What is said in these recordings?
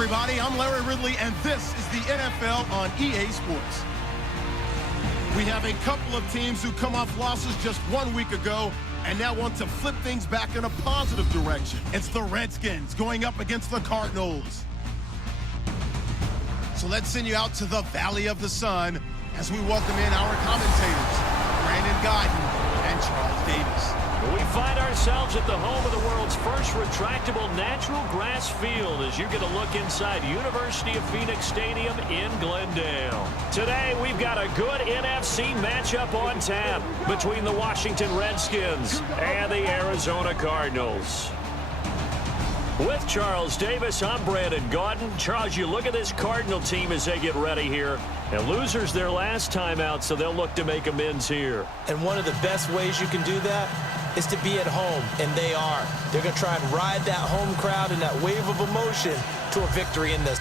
everybody. I'm Larry Ridley, and this is the NFL on EA Sports. We have a couple of teams who come off losses just 1 week ago and now want to flip things back in a positive direction. It's the Redskins going up against the Cardinals. So let's send you out to the Valley of the Sun as we welcome in our commentators, Brandon Guyton and Charles Davis. We find ourselves at the home of the world's first retractable natural grass field as you get a look inside University of Phoenix Stadium in Glendale. Today, we've got a good NFC matchup on tap between the Washington Redskins and the Arizona Cardinals. With Charles Davis, I'm Brandon Guyton. Charles, you look at this Cardinal team as they get ready here. And losers their last time out, so they'll look to make amends here. And one of the best ways you can do that is to be at home, and they are. They're going to try and ride that home crowd and that wave of emotion to a victory in this.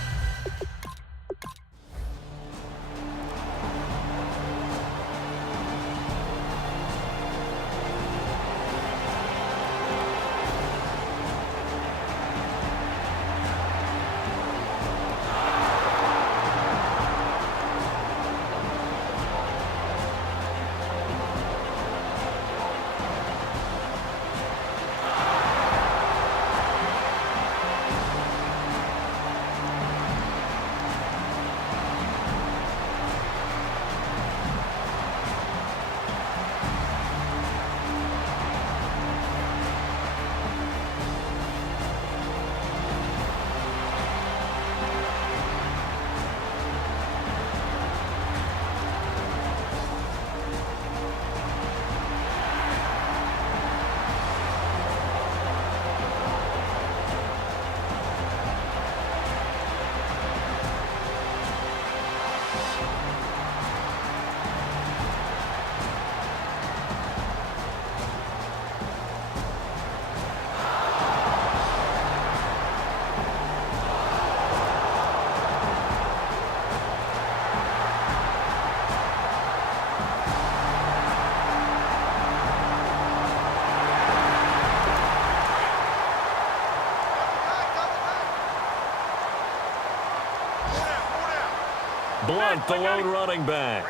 Blunt, the lone running back.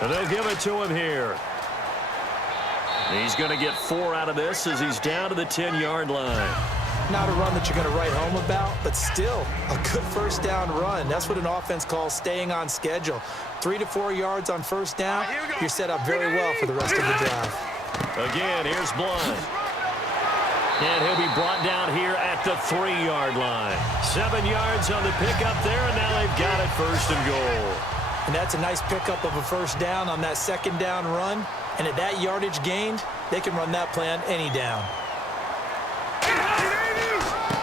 And they'll give it to him here. He's going to get 4 out of this as he's down to the 10-yard line. Not a run that you're going to write home about, but still a good first down run. That's what an offense calls staying on schedule. 3 to 4 yards on first down, you're set up very well for the rest of the drive. Again, here's Blunt. And he'll be brought down here at the 3-yard line. 7 yards on the pickup there, and now they've got it first and goal. And that's a nice pickup of a first down on that second down run. And at that yardage gained, they can run that play on any down.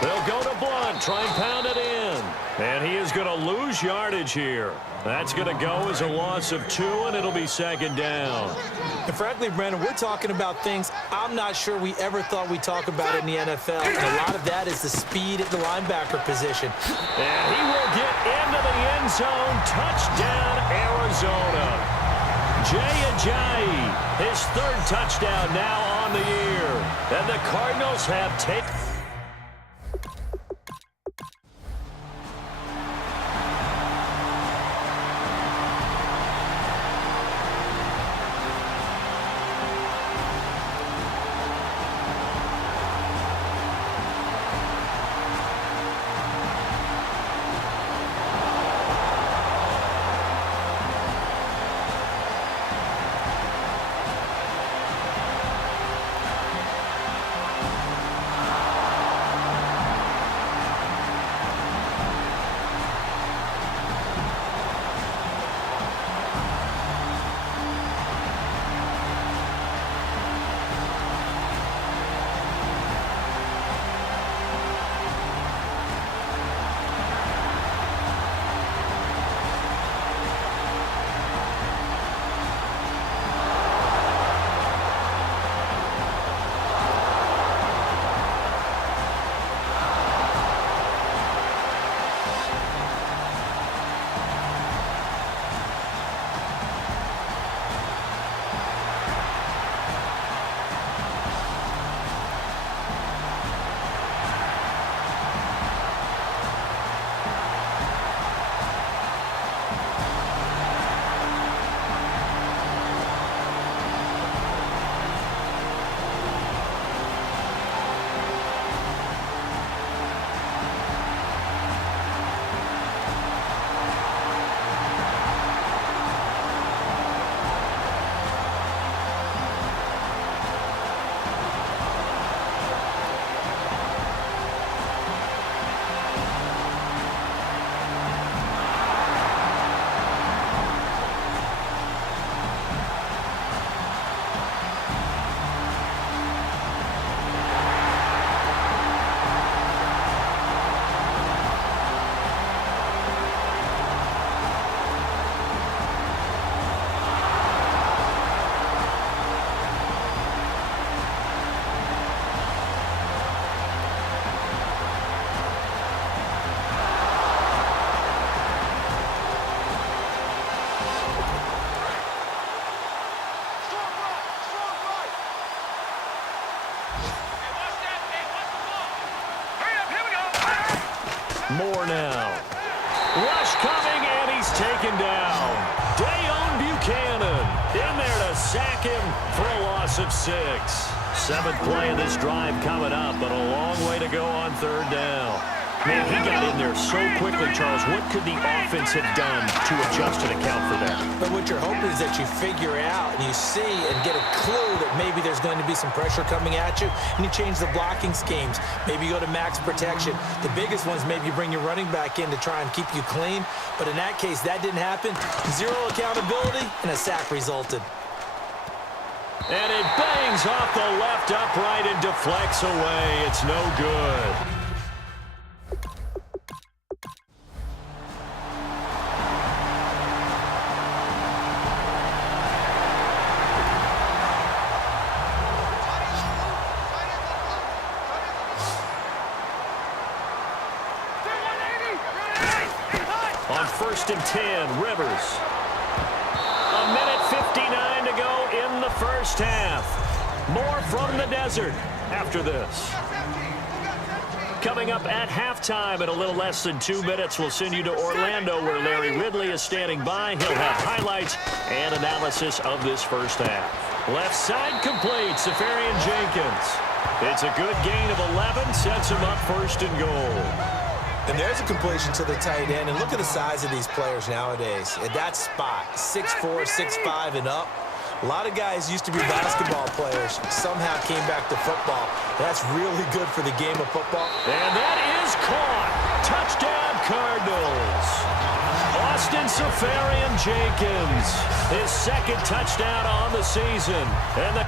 They'll go to Blunt, try and pound it in. And he is going to lose yardage here. That's going to go as a loss of 2, and it'll be second down. And frankly, Brandon, we're talking about things I'm not sure we ever thought we'd talk about in the NFL. And a lot of that is the speed at the linebacker position. And he will get into the end zone. Touchdown, Arizona. Jay Ajayi, his 3rd touchdown now on the year. And the Cardinals have taken... More now. Rush coming, and he's taken down. Dayon Buchanan in there to sack him for a loss of 6. 7th play of this drive coming up, but a long way to go on 3rd down. Man, he got in there so quickly, Charles. What could the offense have done to adjust and account for that? But what you're hoping is that you figure out and you see and get a clue that maybe there's going to be some pressure coming at you, and you change the blocking schemes. Maybe you go to max protection. The biggest ones, maybe you bring your running back in to try and keep you clean. But in that case, that didn't happen. 0 accountability, and a sack resulted. And it bangs off the left upright and deflects away. It's no good. On 1st and 10, Rivers. A minute 59 to go in the first half. More from the desert after this. Coming up at halftime in a little less than 2 minutes, we'll send you to Orlando where Larry Ridley is standing by. He'll have highlights and analysis of this first half. Left side complete, Safarian Jenkins. It's a good gain of 11, sets him up 1st and goal. And there's a completion to the tight end. And look at the size of these players nowadays. At that spot, 6'4", 6'5", and up. A lot of guys used to be basketball players, somehow came back to football. That's really good for the game of football. And that is caught. Touchdown, Cardinals. Austin Safarian Jenkins, his 2nd touchdown on the season. And the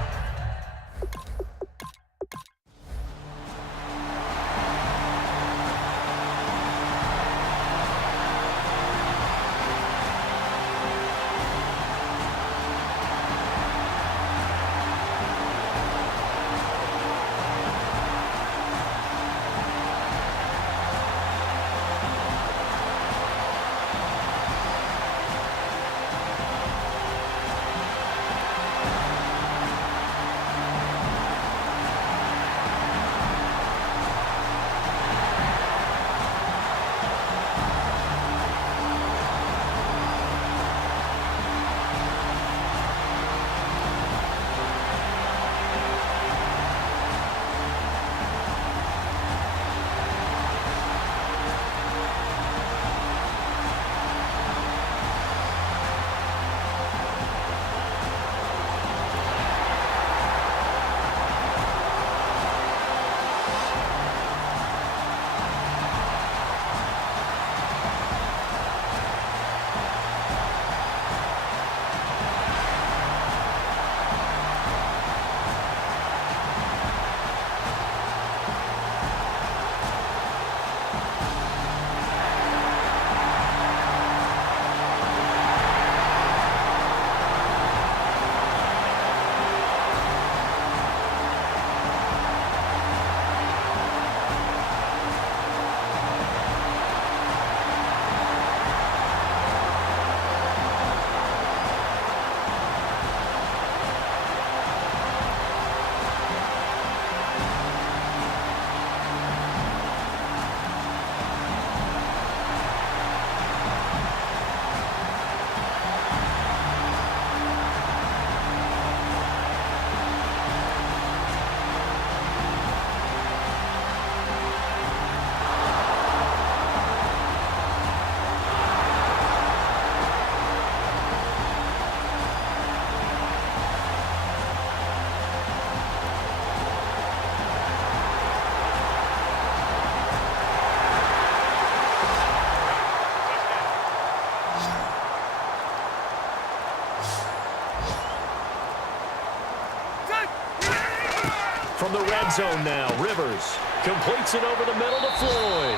From the red zone now, Rivers completes it over the middle to Floyd.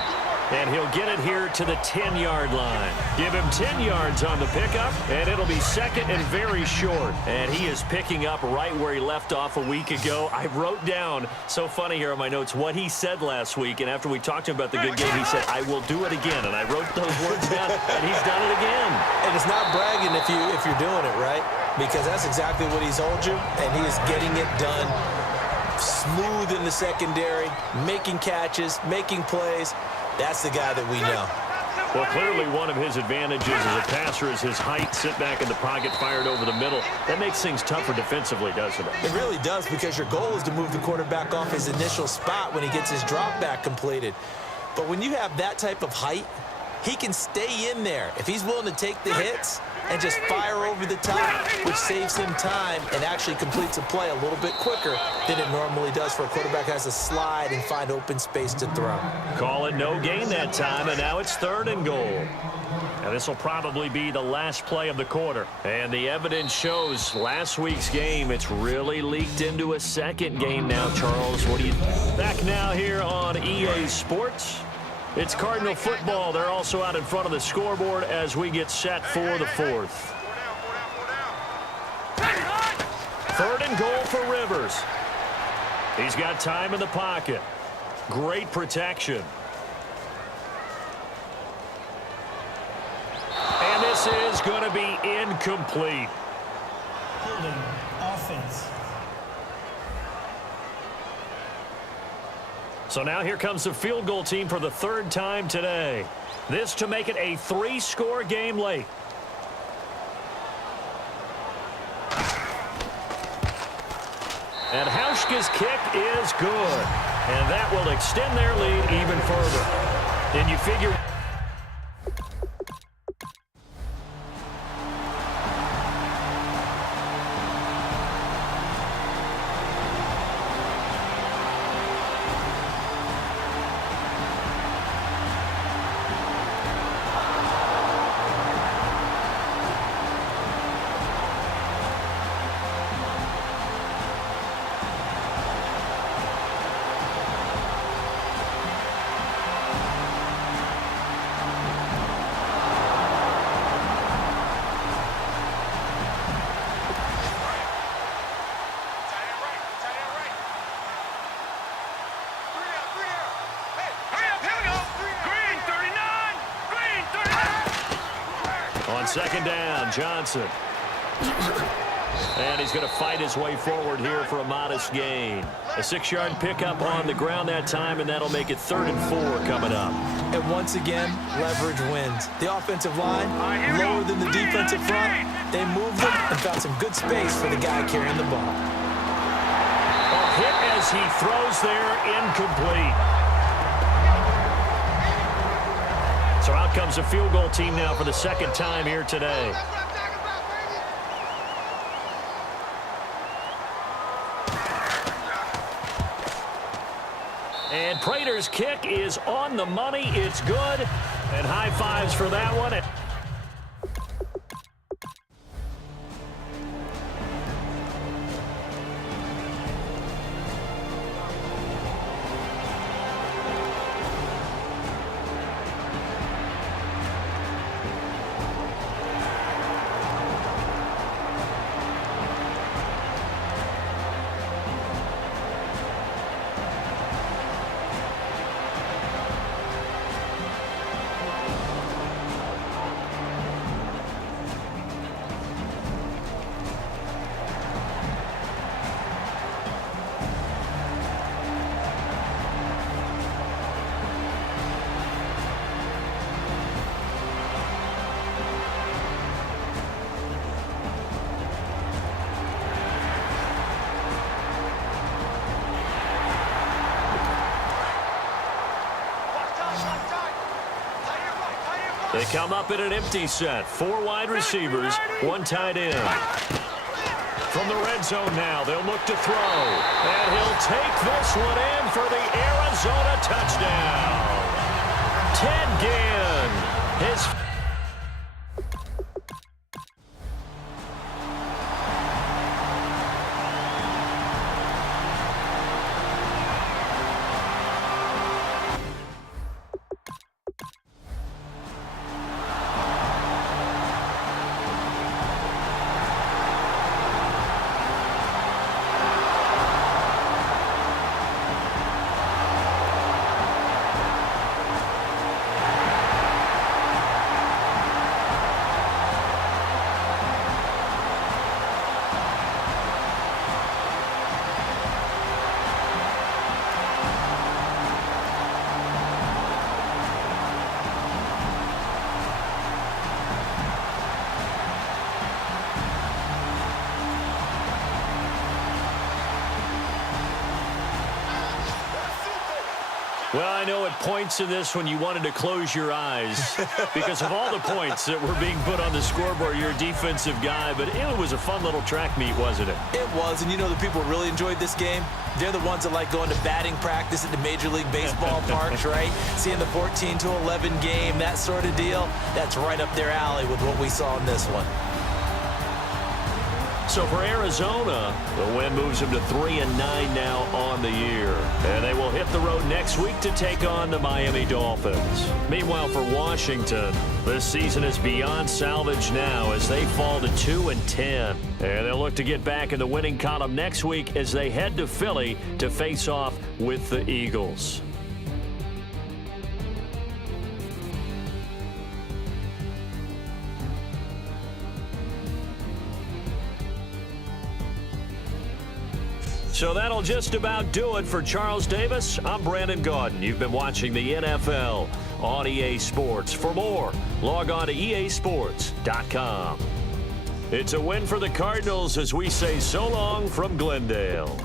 And he'll get it here to the 10-yard line. Give him 10 yards on the pickup, and it'll be 2nd and very short. And he is picking up right where he left off a week ago. I wrote down, so funny here on my notes, what he said last week. And after we talked to him about the good game, he said, I will do it again. And I wrote those words down, and he's done it again. And it's not bragging if you're doing it, right? Because that's exactly what he's told you, and he is getting it done. Smooth in the secondary, making catches, making plays. That's the guy that we know. Well, clearly one of his advantages as a passer is his height, sit back in the pocket, fired over the middle. That makes things tougher defensively, doesn't it? It really does, because your goal is to move the quarterback off his initial spot when he gets his drop back completed. But when you have that type of height, he can stay in there if he's willing to take the hits and just fire over the top, which saves him time and actually completes a play a little bit quicker than it normally does for a quarterback who has to slide and find open space to throw. Call it no gain that time, and now it's 3rd and goal. And this will probably be the last play of the quarter. And the evidence shows last week's game, it's really leaked into a second game now, Charles. What do you back now here on EA Sports? It's Cardinal football. They're also out in front of the scoreboard as we get set for the 4th. 3rd and goal for Rivers. He's got time in the pocket. Great protection. And this is going to be incomplete. Holding offense. So now here comes the field goal team for the 3rd time today. This to make it a 3-score game late. And Hauschka's kick is good. And that will extend their lead even further. And you figure... On 2nd down, Johnson. And he's going to fight his way forward here for a modest gain. A 6-yard pickup on the ground that time, and that'll make it 3rd and 4 coming up. And once again, leverage wins. The offensive line, lower than the defensive front. They moved them and found some good space for the guy carrying the ball. A hit as he throws there, incomplete. So out comes the field goal team now for the 2nd time here today. And Prater's kick is on the money. It's good. And high fives for that one. They come up in an empty set. 4 wide receivers, 1 tight end. From the red zone now, they'll look to throw. And he'll take this one in for the Arizona touchdown. Ted Ginn, his... Well, I know at points in this when you wanted to close your eyes because of all the points that were being put on the scoreboard. You're a defensive guy, but it was a fun little track meet, wasn't it? It was, and you know the people who really enjoyed this game? They're the ones that like going to batting practice at the Major League Baseball parks, right? Seeing the 14-11 game, that sort of deal, that's right up their alley with what we saw in this one. So for Arizona, the win moves them to 3-9 now on the year. And they will hit the road next week to take on the Miami Dolphins. Meanwhile, for Washington, this season is beyond salvage now as they fall to 2-10. And they'll look to get back in the winning column next week as they head to Philly to face off with the Eagles. So that'll just about do it for Charles Davis. I'm Brandon Gaudin. You've been watching the NFL on EA Sports. For more, log on to easports.com. It's a win for the Cardinals as we say so long from Glendale.